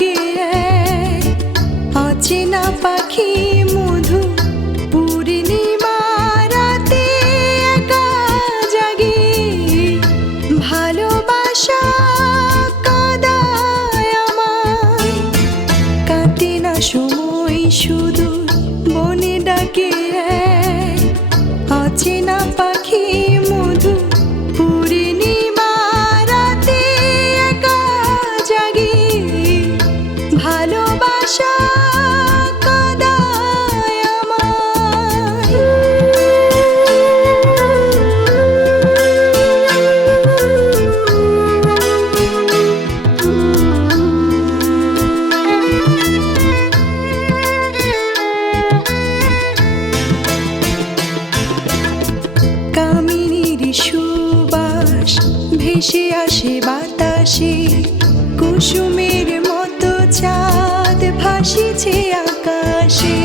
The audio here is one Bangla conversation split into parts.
ডাকে অচেনা পাখি মধু পূর্ণিমা রাতে একা জাগে। ভালোবাসা কাদায় আমার কাটে না সময় শুধু সুবাস ভেসে আসে বাতাসে চাঁদ ভাসিছে আকাশে।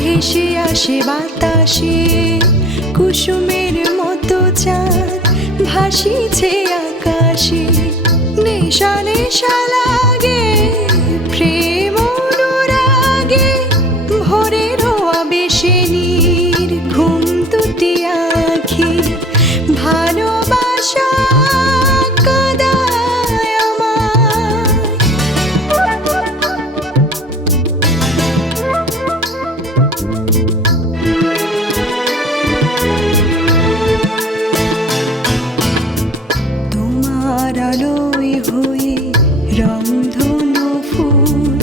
ভেসে আসে বাতাসে। কুসুমের মতো ভাসিছে নেশা নেশা তোমার আলোয় হয়ে ফুল।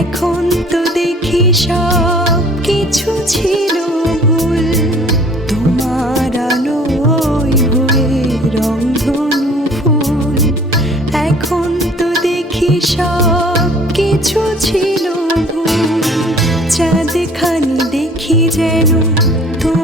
এখন তো দেখি সব কিছু ছিল ভুল। তোমার আলোয় হয়ে রংধনু ফুল। এখন তো দেখি সব কিছু ছিল ভুল। চাঁদ খানি দেখি যেন তোমার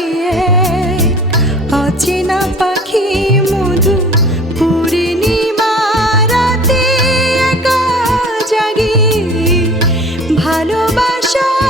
ভালোবাসা